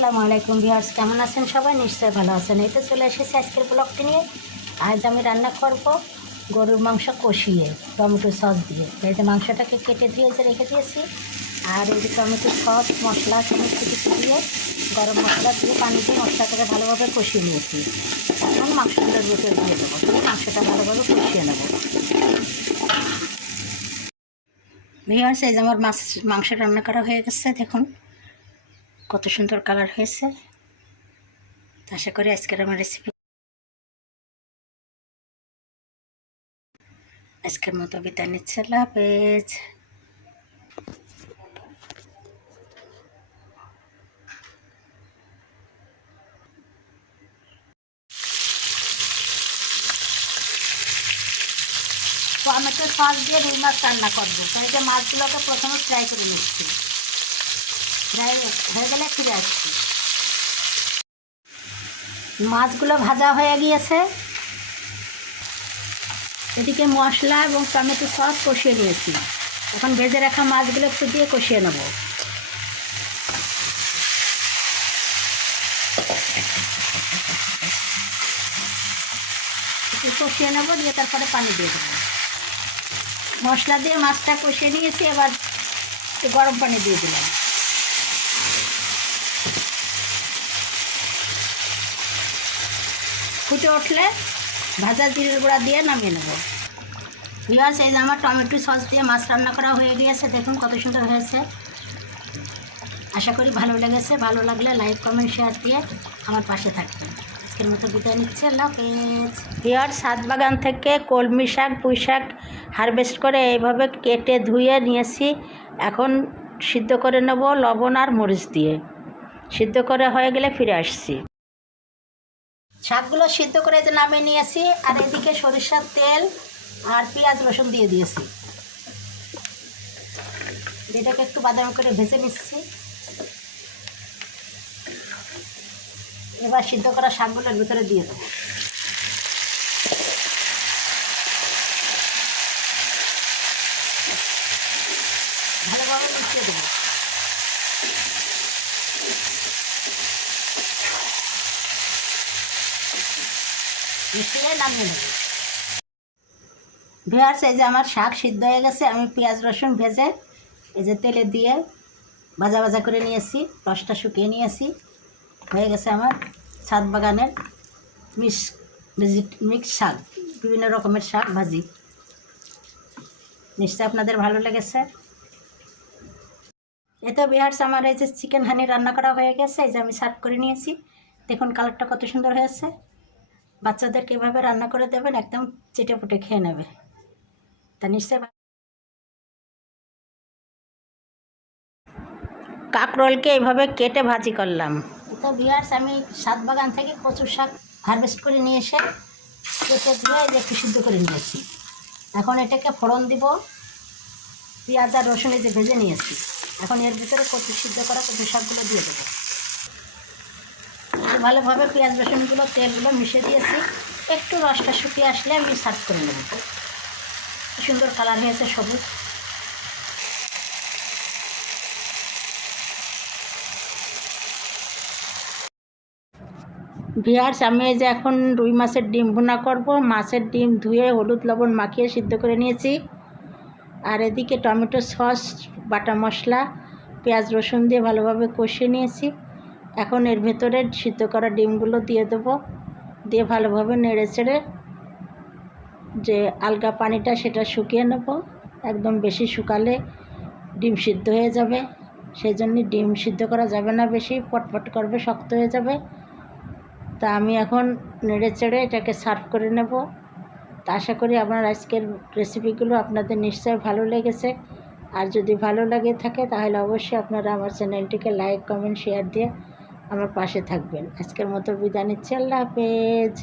আসসালামু আলাইকুম ভিউয়ার্স, কেমন আছেন সবাই? নিশ্চয়ই ভালো আছেন। এই তো চলে এসেছি আজকের ব্লগটি নিয়ে। আজ আমি রান্না করব গরুর মাংস কষিয়ে, টমেটো সস দিয়ে। এই যে মাংসটাকে কেটে ধুয়ে যে রেখে দিয়েছি। আর এই যে টমেটো সস, মশলা, সমস্ত কিছু দিয়ে, গরম মশলা দিয়ে, পানি দিয়ে মশলাটাকে ভালোভাবে কষিয়ে নিয়েছি। এখন মাংসগুলোর ভেতরে দিয়ে দেবো। মাংসটা ভালোভাবে কষিয়ে নেব। ভিউয়ার্স, এই যে আমার মাছ মাংস রান্না করা হয়ে গেছে, দেখুন। কত সুন্দর কালার হয়েছে। আশা করি আজকের আমার রেসিপি আজকের মতো বিদায় নিচ্ছে। লাভেজ হাফেজ। টমেটো সস দিয়ে রুই মাছ রান্না করব। তাই যে মাছগুলোকে প্রথমে ফ্রাই করে নিচ্ছি। হয়ে গেলে ফিরে আসছি। মাছগুলো ভাজা হয়ে গিয়েছে। এদিকে মশলা এবং টমেটো সস কষিয়ে নিয়েছি। এখন ভেজে রাখা মাছগুলো একটু দিয়ে কষিয়ে নেব। কষিয়ে নেব, দিয়ে তারপরে পানি দিয়ে দেবো। মশলা দিয়ে মাছটা কষিয়ে নিয়েছি, এবার গরম পানি দিয়ে দিলাম। ফুটে উঠলে ভাজা জিরের গুঁড়া দিয়ে নামিয়ে নেব। পেঁয়াজ এই আমার টমেটো সস দিয়ে মাছ রান্না করা হয়ে গিয়েছে, দেখুন কত সুন্দর হয়েছে। আশা করি ভালো লেগেছে, ভালো লাগলে লাইক, কমেন্ট, শেয়ার দিয়ে আমার পাশে থাকবেন। আজকের মতো বিদায় নিচ্ছে হাফেজ। সাত বাগান থেকে কলমি শাক, পুঁই শাক হারভেস্ট করে এইভাবে কেটে ধুয়ে নিয়েছি। এখন সিদ্ধ করে নেব লবণ আর মরিচ দিয়ে। সিদ্ধ করে হয়ে গেলে ফিরে আসছি। শাকগুলো সিদ্ধ করে যে নামিয়ে নিয়েছি, আর এদিকে সরিষার তেল আর পেঁয়াজ রসুন দিয়ে দিয়েছি। এটাকে একটু বাদাম করে ভেজে নিচ্ছি। এবার সিদ্ধ করা শাকগুলোর ভিতরে দিয়ে দেবো ভালোভাবে মিশিয়ে দেবো মিশিয়ে নামিয়ে নেব। ভেয়ার্স এই যে আমার শাক সিদ্ধ হয়ে গেছে, আমি পেঁয়াজ রসুন ভেজে এই যে তেলে দিয়ে ভাজা ভাজা করে নিয়েছি, রসটা শুকিয়ে নিয়েছি। হয়ে গেছে আমার ছাদ বাগানের মিক্স মিক্স শাক, বিভিন্ন রকমের শাক ভাজি। নিশ্চয় আপনাদের ভালো লেগেছে। এ তো বিহার্স আমার এই যে চিকেন হানি রান্না করা হয়ে গেছে, এই যে আমি সার্ভ করে নিয়েছি। দেখুন কালারটা কত সুন্দর হয়েছে। বাচ্চাদেরকে এভাবে রান্না করে দেবেন, একদম চেটে পুটে খেয়ে নেবে। তা নিশ্চয় কাকরোলকে এইভাবে কেটে ভাজি করলাম। তো বিহার্স আমি সাত বাগান থেকে কচুর শাক হারভেস্ট করে নিয়ে এসে কেটে ধুয়ে একটু সিদ্ধ করে নিয়েছি। এখন এটাকে ফোড়ন দিব, পেঁয়াজ আর রসুন যে ভেজে নিয়েছি। এখন এর ভিতরে কচু সিদ্ধ করা কচু শাকগুলো দিয়ে দেবো। ভালোভাবে পেঁয়াজ রসুনগুলো, তেলগুলো মিশিয়ে দিয়েছি। একটু রসটা শুকিয়ে আসলে আমি সার্ভ করে নেব। সুন্দর কালার হয়েছে সবুজ। ভিয়ার্স আমি যে এখন রুই মাছের ডিম ভুনা করব। মাছের ডিম ধুয়ে হলুদ লবণ মাখিয়ে সিদ্ধ করে নিয়েছি। আর এদিকে টমেটো সস, বাটা মশলা, পেঁয়াজ রসুন দিয়ে ভালোভাবে কষিয়ে নিয়েছি। এখন এর ভেতরে সিদ্ধ করা ডিমগুলো দিয়ে দেবো। দিয়ে ভালোভাবে নেড়ে চেড়ে যে আলগা পানিটা সেটা শুকিয়ে নেব। একদম বেশি শুকালে ডিম সিদ্ধ হয়ে যাবে। সেই জন্য ডিম সিদ্ধ করা যাবে না, বেশি পটপট করবে, শক্ত হয়ে যাবে। তা আমি এখন নেড়ে চেড়ে এটাকে সার্ভ করে নেব। তা আশা করি আমার আজকের রেসিপিগুলো আপনাদের নিশ্চয়ই ভালো লেগেছে। আর যদি ভালো লাগে থাকে, তাহলে অবশ্যই আপনারা আমার চ্যানেলটিকে লাইক, কমেন্ট, শেয়ার দিয়ে আমার পাশে থাকবেন। আজকের মতো বিদায় নিচ্ছি। আল্লাহ হাফেজ।